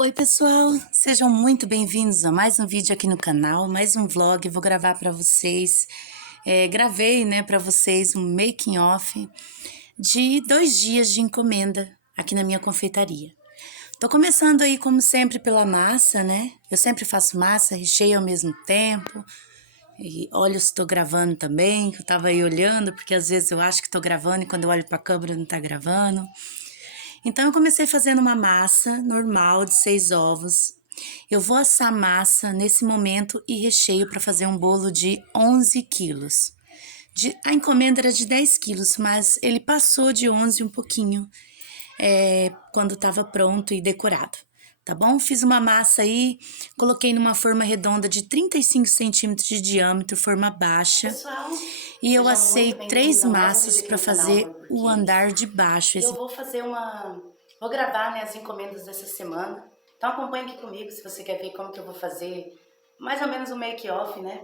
Oi pessoal, sejam muito bem-vindos a mais um vídeo aqui no canal, mais um vlog. Vou gravar para vocês, gravei para vocês um making off de 2 dias de encomenda aqui na minha confeitaria. Tô começando aí como sempre pela massa, né? Eu sempre faço massa, recheio ao mesmo tempo. E olha se tô gravando também, que eu tava aí olhando, porque às vezes eu acho que tô gravando e quando eu olho pra câmera não tá gravando. Então, eu comecei fazendo uma massa normal de 6 ovos. Eu vou assar massa nesse momento e recheio para fazer um bolo de 11 quilos. A encomenda era de 10 quilos, mas ele passou de 11 um pouquinho quando estava pronto e decorado. Tá bom? Fiz uma massa aí, coloquei numa forma redonda de 35 centímetros de diâmetro, forma baixa. Pessoal, E eu sejam assei muito bem-vindos 3 a mais um massas vídeo aqui para no canal fazer Boi o Porquês. andar de baixo. E eu vou gravar, né, as encomendas dessa semana. Então acompanhe aqui comigo se você quer ver como que eu vou fazer mais ou menos um make-off, né?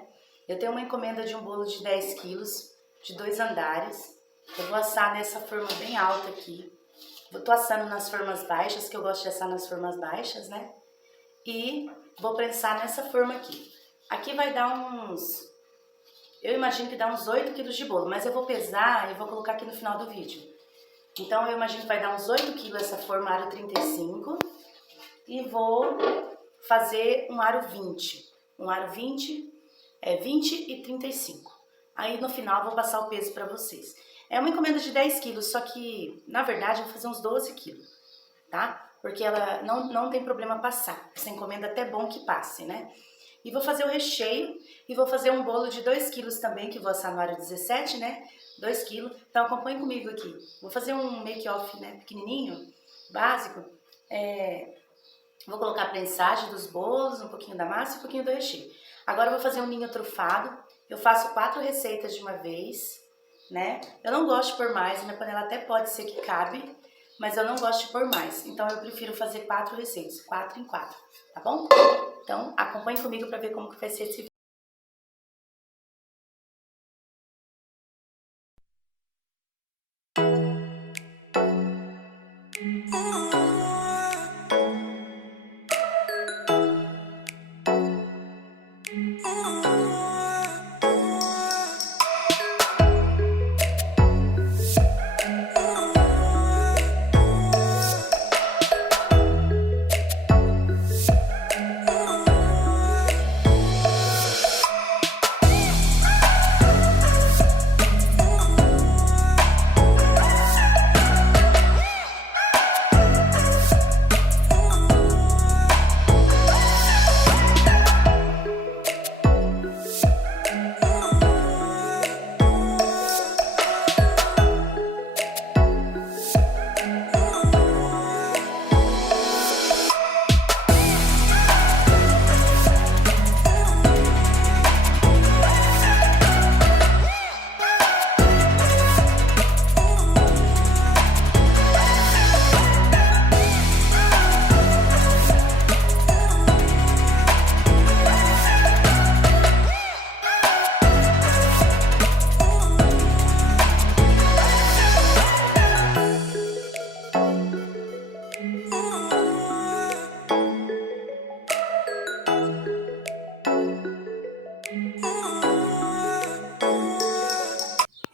Eu tenho uma encomenda de um bolo de 10 quilos, de 2 andares. Eu vou assar nessa forma bem alta aqui. Eu tô assando nas formas baixas, que eu gosto de assar nas formas baixas, né? E vou prensar nessa forma aqui. Aqui vai dar eu imagino que dá uns 8 quilos de bolo, mas eu vou pesar e vou colocar aqui no final do vídeo. Então, eu imagino que vai dar uns 8 quilos essa forma aro 35 e vou fazer um aro 20. Um aro 20 é 20 e 35. Aí, no final, eu vou passar o peso para vocês. É uma encomenda de 10 quilos, só que, na verdade, eu vou fazer uns 12 quilos, tá? Porque ela não tem problema passar. Essa encomenda é até bom que passe, né? E vou fazer o recheio e vou fazer um bolo de 2 quilos também, que vou assar no aro 17, né? 2 quilos. Então acompanhe comigo aqui. Vou fazer um make-off, né, pequenininho, básico. Vou colocar a prensagem dos bolos, um pouquinho da massa e um pouquinho do recheio. Agora eu vou fazer um ninho trufado. Eu faço 4 receitas de uma vez, né? Eu não gosto de pôr mais, minha panela até pode ser que cabe, mas eu não gosto de pôr mais. Então eu prefiro fazer 4 receitas, 4 em 4, tá bom? Então acompanhe comigo para ver como que vai ser esse vídeo.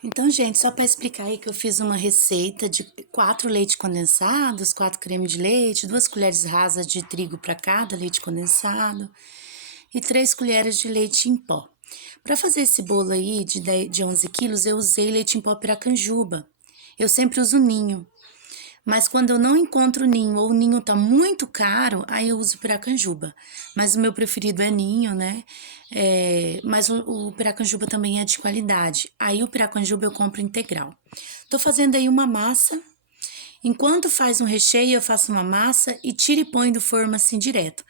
Então, gente, só para explicar aí que eu fiz uma receita de 4 leite condensados, 4 creme de leite, 2 colheres rasas de trigo para cada leite condensado e 3 colheres de leite em pó. Para fazer esse bolo aí de 11 quilos, eu usei leite em pó Piracanjuba. Eu sempre uso ninho. Mas quando eu não encontro ninho ou o ninho tá muito caro, aí eu uso piracanjuba. Mas o meu preferido é ninho, né? Mas o piracanjuba também é de qualidade. Aí o piracanjuba eu compro integral. Tô fazendo aí uma massa. Enquanto faz um recheio, eu faço uma massa e tiro e põe do forno assim direto.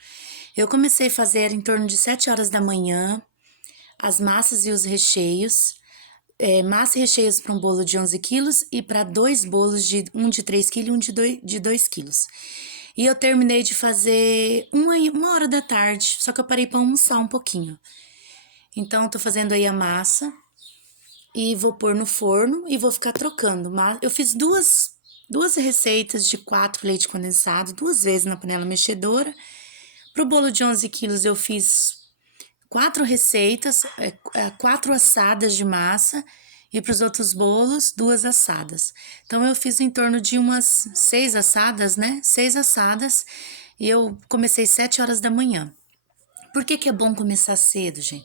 Eu comecei a fazer em torno de 7 horas da manhã, as massas e os recheios. Massa e recheios para um bolo de 11 quilos e para 2 bolos, um de 3 quilos e um de 2 quilos. E eu terminei de fazer 1 hora da tarde, só que eu parei para almoçar um pouquinho. Então, tô fazendo aí a massa e vou pôr no forno e vou ficar trocando. Eu fiz duas receitas de 4 leite condensado, 2 vezes na panela mexedora. Para o bolo de 11 quilos eu fiz 4 receitas, 4 assadas de massa, e para os outros bolos, 2 assadas. Então, eu fiz em torno de umas 6 assadas, né? 6 assadas, e eu comecei 7 horas da manhã. Por que é bom começar cedo, gente?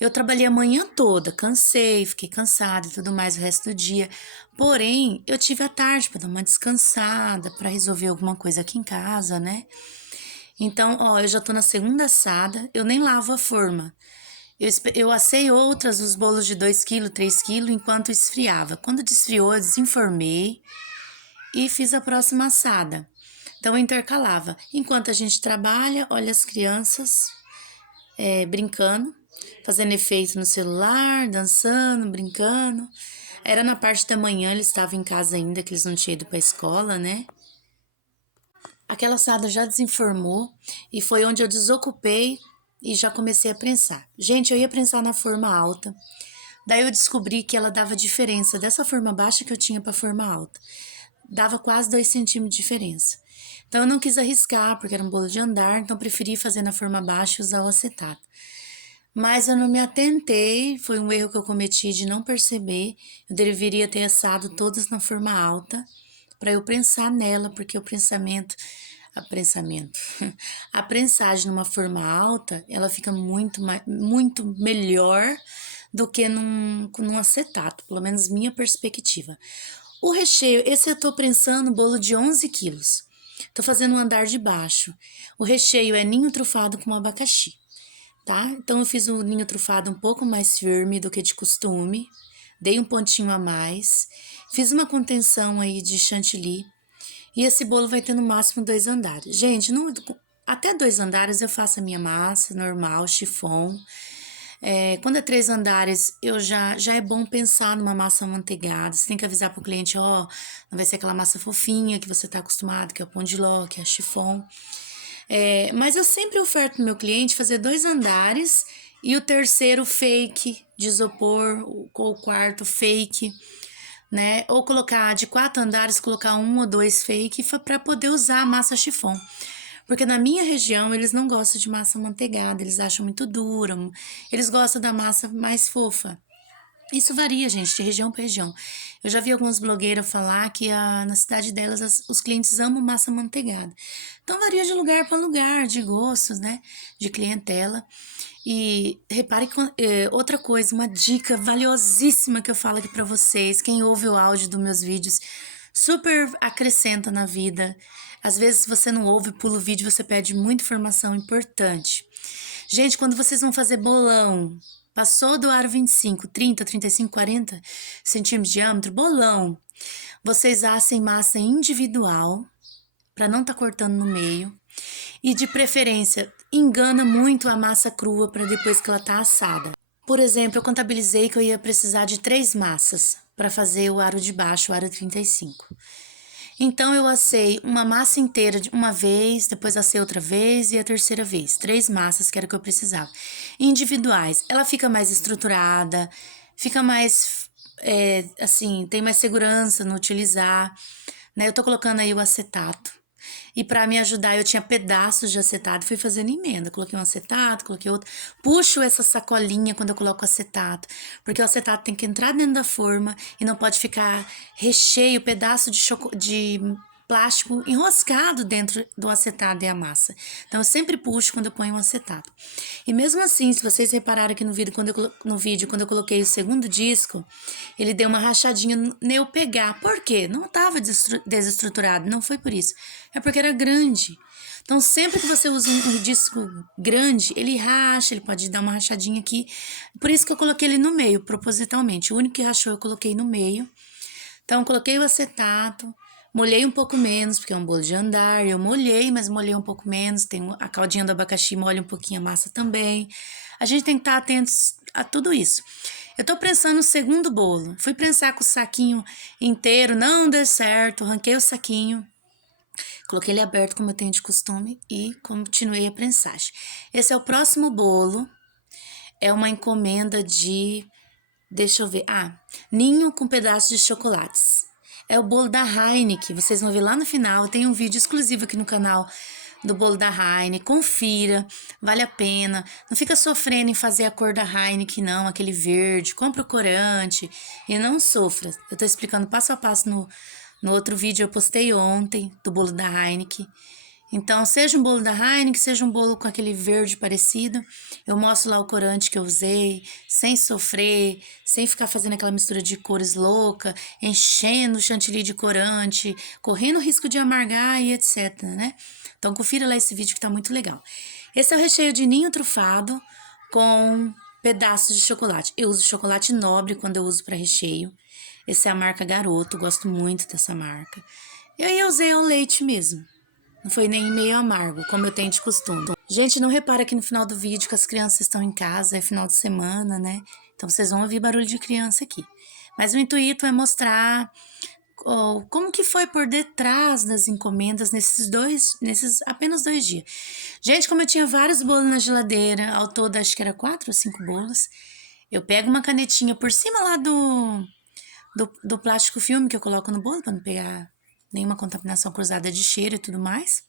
Eu trabalhei a manhã toda, cansei, fiquei cansada e tudo mais o resto do dia. Porém, eu tive a tarde para dar uma descansada, para resolver alguma coisa aqui em casa, né? Então, ó, eu já tô na segunda assada, eu nem lavo a forma. Eu assei outras, os bolos de 2 kg, 3 kg, enquanto esfriava. Quando desfriou, eu desenformei e fiz a próxima assada. Então, eu intercalava. Enquanto a gente trabalha, olha as crianças brincando, fazendo efeito no celular, dançando, brincando. Era na parte da manhã, eles estavam em casa ainda, que eles não tinham ido pra escola, né? Aquela assada já desenformou e foi onde eu desocupei e já comecei a prensar. Gente, eu ia prensar na forma alta. Daí eu descobri que ela dava diferença dessa forma baixa que eu tinha para forma alta. Dava quase 2 centímetros de diferença. Então eu não quis arriscar, porque era um bolo de andar, então preferi fazer na forma baixa e usar o acetato. Mas eu não me atentei, foi um erro que eu cometi de não perceber. Eu deveria ter assado todas na forma alta para eu prensar nela, porque a prensagem numa forma alta, ela fica muito melhor do que num acetato, pelo menos minha perspectiva. O recheio, esse eu tô prensando bolo de 11 quilos. Tô fazendo um andar de baixo. O recheio é ninho trufado com abacaxi, tá? Então eu fiz o ninho trufado um pouco mais firme do que de costume. Dei um pontinho a mais. Fiz uma contenção aí de chantilly. E esse bolo vai ter no máximo 2 andares. Gente, até 2 andares eu faço a minha massa normal, chiffon. Quando é 3 andares, já é bom pensar numa massa amanteigada. Você tem que avisar pro cliente, ó, não vai ser aquela massa fofinha que você tá acostumado, que é o pão de ló, que é chiffon. Mas eu sempre oferto pro meu cliente fazer 2 andares e o terceiro fake de isopor, ou o quarto fake, né? Ou colocar de 4 andares, colocar 1 ou 2 fake para poder usar a massa chiffon. Porque na minha região eles não gostam de massa manteigada, eles acham muito dura, eles gostam da massa mais fofa. Isso varia, gente, de região para região. Eu já vi algumas blogueiras falar que na cidade delas os clientes amam massa manteigada. Então varia de lugar para lugar, de gostos, né? De clientela. E repare que outra coisa, uma dica valiosíssima que eu falo aqui para vocês, quem ouve o áudio dos meus vídeos, super acrescenta na vida. Às vezes você não ouve, pula o vídeo, você perde muita informação importante. Gente, quando vocês vão fazer bolão, passou do aro 25, 30, 35, 40 centímetros de diâmetro, bolão, vocês assem massa individual, para não tá cortando no meio. E de preferência, engana muito a massa crua para depois que ela tá assada. Por exemplo, eu contabilizei que eu ia precisar de 3 massas para fazer o aro de baixo, o aro 35. Então, eu assei uma massa inteira de uma vez, depois assei outra vez e a terceira vez. 3 massas que era o que eu precisava. Individuais, ela fica mais estruturada, fica mais, assim, tem mais segurança no utilizar, né? Eu tô colocando aí o acetato. E para me ajudar, eu tinha pedaços de acetato, fui fazendo emenda. Coloquei um acetato, coloquei outro. Puxo essa sacolinha quando eu coloco acetato, porque o acetato tem que entrar dentro da forma e não pode ficar recheio, pedaço de plástico enroscado dentro do acetato e a massa. Então eu sempre puxo quando eu ponho um acetato. E mesmo assim, se vocês repararam aqui no vídeo, quando eu coloquei o segundo disco, ele deu uma rachadinha no eu pegar. Por quê? Não estava desestruturado, não foi por isso. É porque era grande. Então, sempre que você usa um disco grande, ele racha, ele pode dar uma rachadinha aqui. Por isso que eu coloquei ele no meio, propositalmente. O único que rachou eu coloquei no meio. Então, eu coloquei o acetato, molhei um pouco menos, porque é um bolo de andar. Eu molhei, mas molhei um pouco menos. Tem a caldinha do abacaxi, molha um pouquinho a massa também. A gente tem que estar atentos a tudo isso. Eu tô prensando o segundo bolo. Fui prensar com o saquinho inteiro, não deu certo. Arranquei o saquinho. Coloquei ele aberto, como eu tenho de costume, e continuei a prensagem. Esse é o próximo bolo. É uma encomenda de... Deixa eu ver. Ninho com pedaços de chocolates. É o bolo da Heineken. Vocês vão ver lá no final. Tem um vídeo exclusivo aqui no canal do bolo da Heineken. Confira, vale a pena. Não fica sofrendo em fazer a cor da Heineken, não, aquele verde. Compra o corante e não sofra. Eu tô explicando passo a passo no outro vídeo. Eu postei ontem do bolo da Heineken. Então, seja um bolo da Heineken, seja um bolo com aquele verde parecido, eu mostro lá o corante que eu usei, sem sofrer, sem ficar fazendo aquela mistura de cores louca, enchendo o chantilly de corante, correndo o risco de amargar e etc, né? Então, confira lá esse vídeo que tá muito legal. Esse é o recheio de ninho trufado com pedaços de chocolate. Eu uso chocolate nobre quando eu uso para recheio. Essa é a marca Garoto, gosto muito dessa marca. E aí eu usei o leite mesmo. Não foi nem meio amargo, como eu tenho de costume. Gente, não repara aqui no final do vídeo que as crianças estão em casa, é final de semana, né? Então vocês vão ouvir barulho de criança aqui. Mas o intuito é mostrar como que foi por detrás das encomendas nesses apenas 2 dias. Gente, como eu tinha vários bolos na geladeira, ao todo acho que era 4 ou 5 bolos, eu pego uma canetinha por cima lá do plástico filme que eu coloco no bolo, para não pegar nenhuma contaminação cruzada de cheiro e tudo mais.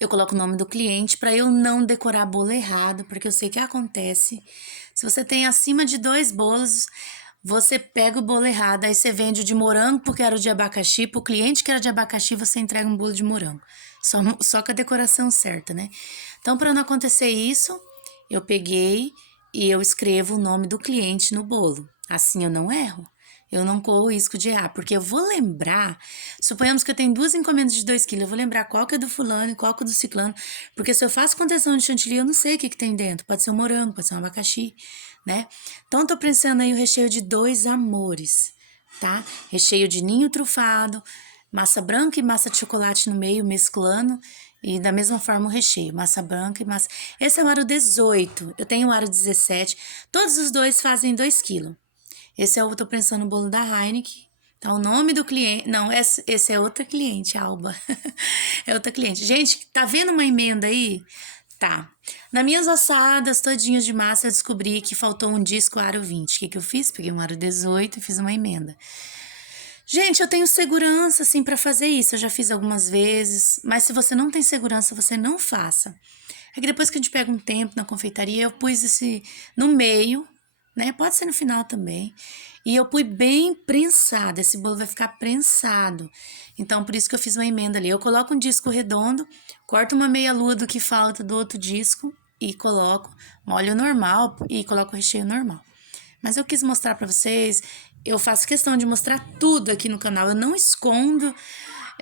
Eu coloco o nome do cliente para eu não decorar bolo errado, porque eu sei que acontece. Se você tem acima de 2 bolos, você pega o bolo errado, aí você vende o de morango porque era o de abacaxi, pro cliente que era de abacaxi, você entrega um bolo de morango. Só com a decoração certa, né? Então, para não acontecer isso, eu peguei e eu escrevo o nome do cliente no bolo. Assim eu não erro. Eu não corro o risco de errar, porque eu vou lembrar, suponhamos que eu tenho 2 encomendas de 2 quilos, eu vou lembrar qual que é do fulano e qual que é do ciclano, porque se eu faço contenção de chantilly, eu não sei o que tem dentro, pode ser um morango, pode ser um abacaxi, né? Então, eu tô pensando aí o recheio de 2 amores, tá? Recheio de ninho trufado, massa branca e massa de chocolate no meio, mesclando, e da mesma forma o recheio, massa branca e massa... Esse é o aro 18, eu tenho o aro 17, todos os dois fazem 2 quilos. Esse eu tô pensando no bolo da Heineken. Tá, o nome do cliente... Não, esse é outra cliente, Alba. É outra cliente. Gente, tá vendo uma emenda aí? Tá. Nas minhas assadas todinhas de massa, eu descobri que faltou um disco aro 20. O que que eu fiz? Peguei um aro 18 e fiz uma emenda. Gente, eu tenho segurança, assim, pra fazer isso. Eu já fiz algumas vezes. Mas se você não tem segurança, você não faça. É que depois que a gente pega um tempo na confeitaria, eu pus esse no meio, né? Pode ser no final também. E eu pus bem prensado. Esse bolo vai ficar prensado. Então, por isso que eu fiz uma emenda ali. Eu coloco um disco redondo, corto uma meia lua do que falta do outro disco e coloco molho normal e coloco o recheio normal. Mas eu quis mostrar pra vocês, eu faço questão de mostrar tudo aqui no canal. Eu não escondo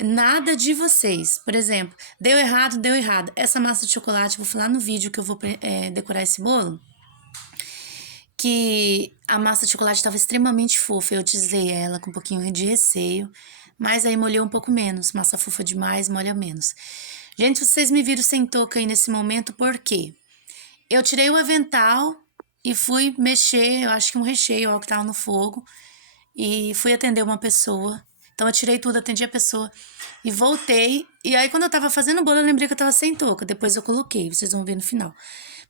nada de vocês. Por exemplo, deu errado, deu errado. Essa massa de chocolate, vou falar no vídeo que eu vou decorar esse bolo, que a massa de chocolate estava extremamente fofa. Eu utilizei ela com um pouquinho de receio, mas aí molhou um pouco menos. Massa fofa demais, molha menos. Gente, vocês me viram sem touca aí nesse momento, por quê? Eu tirei o avental e fui mexer, eu acho que um recheio, ó, que tava no fogo, e fui atender uma pessoa. Então, eu tirei tudo, atendi a pessoa e voltei. E aí, quando eu tava fazendo o bolo, eu lembrei que eu tava sem touca. Depois eu coloquei, vocês vão ver no final.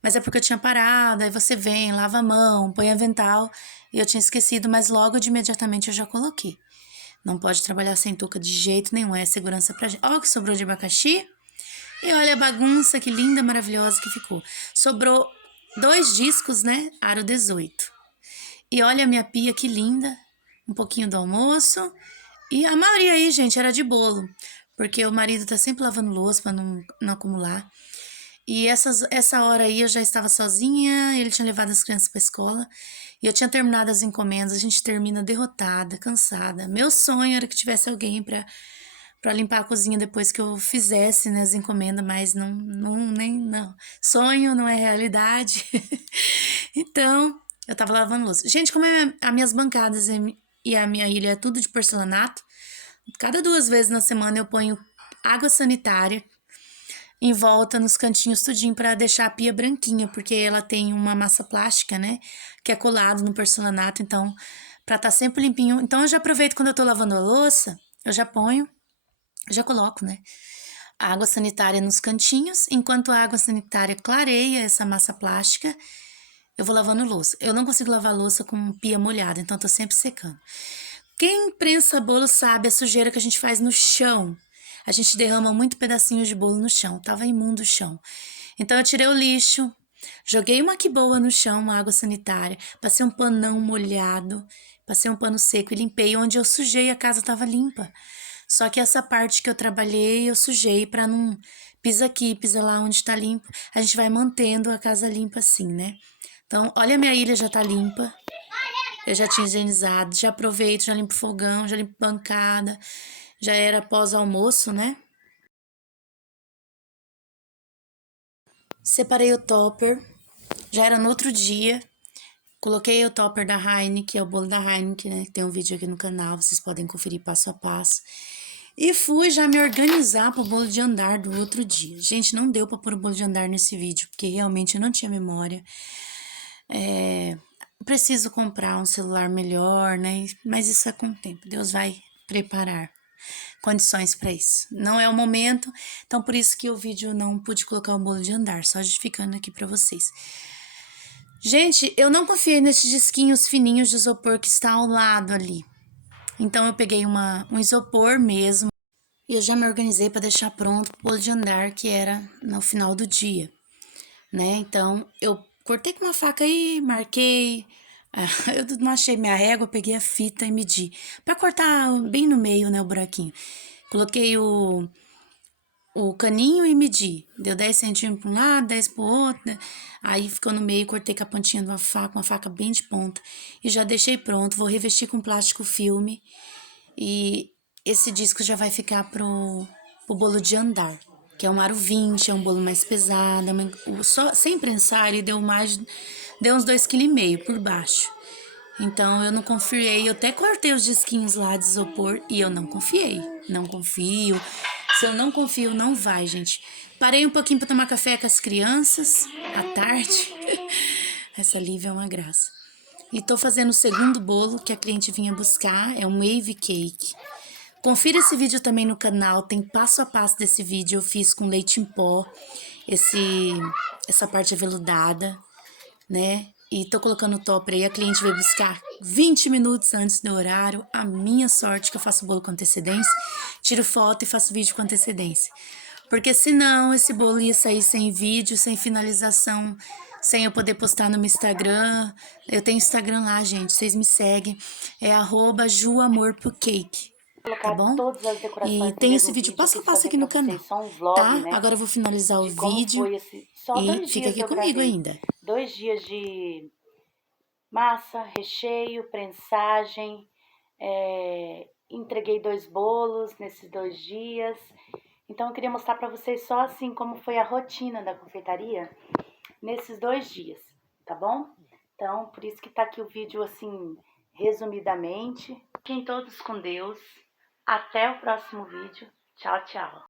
Mas é porque eu tinha parado, aí você vem, lava a mão, põe avental. E eu tinha esquecido, mas logo de imediatamente eu já coloquei. Não pode trabalhar sem touca de jeito nenhum, é segurança pra gente. Ó o que sobrou de abacaxi. E olha a bagunça, que linda, maravilhosa que ficou. Sobrou 2 discos, né? Aro 18. E olha a minha pia, que linda. Um pouquinho do almoço. E a maioria aí, gente, era de bolo. Porque o marido tá sempre lavando louça pra não acumular. E essa hora aí eu já estava sozinha, ele tinha levado as crianças pra escola. E eu tinha terminado as encomendas, a gente termina derrotada, cansada. Meu sonho era que tivesse alguém pra limpar a cozinha depois que eu fizesse, né, as encomendas, mas não. Sonho não é realidade. Então, eu tava lavando louça. Gente, como as minhas bancadas e a minha ilha é tudo de porcelanato, cada 2 vezes na semana eu ponho água sanitária em volta nos cantinhos tudinho pra deixar a pia branquinha, porque ela tem uma massa plástica, né, que é colado no porcelanato, então, pra tá sempre limpinho. Então, eu já aproveito quando eu tô lavando a louça, eu já ponho, já coloco, né, a água sanitária nos cantinhos, enquanto a água sanitária clareia essa massa plástica, eu vou lavando louça. Eu não consigo lavar louça com pia molhada, então eu tô sempre secando. Quem prensa bolo sabe a sujeira que a gente faz no chão. A gente derrama muito pedacinhos de bolo no chão, tava imundo o chão. Então eu tirei o lixo, joguei uma que boa no chão, uma água sanitária, passei um panão molhado, passei um pano seco e limpei. Onde eu sujei, a casa tava limpa. Só que essa parte que eu trabalhei, eu sujei para não pisa aqui, pisa lá onde tá limpo. A gente vai mantendo a casa limpa assim, né? Então, olha, a minha ilha já tá limpa. Eu já tinha higienizado, já aproveito, já limpo fogão, já limpo bancada. Já era pós-almoço, né? Separei o topper, já era no outro dia. Coloquei o topper da Heineken, que é o bolo da Heineken, né? Tem um vídeo aqui no canal, vocês podem conferir passo a passo. E fui já me organizar pro bolo de andar do outro dia. Gente, não deu pra pôr o bolo de andar nesse vídeo, porque realmente eu não tinha memória. Preciso comprar um celular melhor, né? Mas isso é com o tempo. Deus vai preparar condições para isso. Não é o momento, então por isso que o vídeo não pude colocar o bolo de andar, só justificando aqui para vocês. Gente, eu não confiei nesses disquinhos fininhos de isopor que está ao lado ali. Então eu peguei um isopor mesmo e eu já me organizei para deixar pronto o bolo de andar, que era no final do dia, né? Então eu cortei com uma faca aí, marquei. Eu não achei minha régua, peguei a fita e medi. Para cortar bem no meio, né, o buraquinho. Coloquei o caninho e medi. Deu 10 centímetros para um lado, 10 para o outro. Né? Aí ficou no meio, cortei com a pontinha de uma faca bem de ponta. E já deixei pronto. Vou revestir com plástico filme. E esse disco já vai ficar pro bolo de andar. Que é um aro 20, é um bolo mais pesado. Só, sem prensar, ele deu uns 2,5 kg por baixo. Então eu não confiei, eu até cortei os disquinhos lá de isopor e eu não confiei. Não confio. Se eu não confio, não vai, gente. Parei um pouquinho para tomar café com as crianças à tarde. Essa Lívia é uma graça. E tô fazendo o segundo bolo que a cliente vinha buscar, é um wave cake. Confira esse vídeo também no canal, tem passo a passo desse vídeo. Eu fiz com leite em pó, essa parte aveludada, né? E tô colocando o topper aí, a cliente veio buscar 20 minutos antes do horário. A minha sorte que eu faço bolo com antecedência, tiro foto e faço vídeo com antecedência. Porque senão esse bolo ia sair sem vídeo, sem finalização, sem eu poder postar no meu Instagram. Eu tenho Instagram lá, gente, vocês me seguem. É @juamorpocake, tá Colocar bom? todas as E decorações no tem esse mesmo vídeo vídeo. Eu passo a quis passo fazer aqui pra no canal, vocês só um vlog, tá? né? Agora eu vou finalizar o De como vídeo foi esse. Só e 2 dias fica aqui eu comigo gravei. ainda. 2 dias de massa, recheio, prensagem. Entreguei 2 bolos nesses 2 dias. Então eu queria mostrar pra vocês só assim como foi a rotina da confeitaria nesses 2 dias, tá bom? Então, por isso que tá aqui o vídeo assim, resumidamente. Fiquem todos com Deus. Até o próximo vídeo. Tchau, tchau.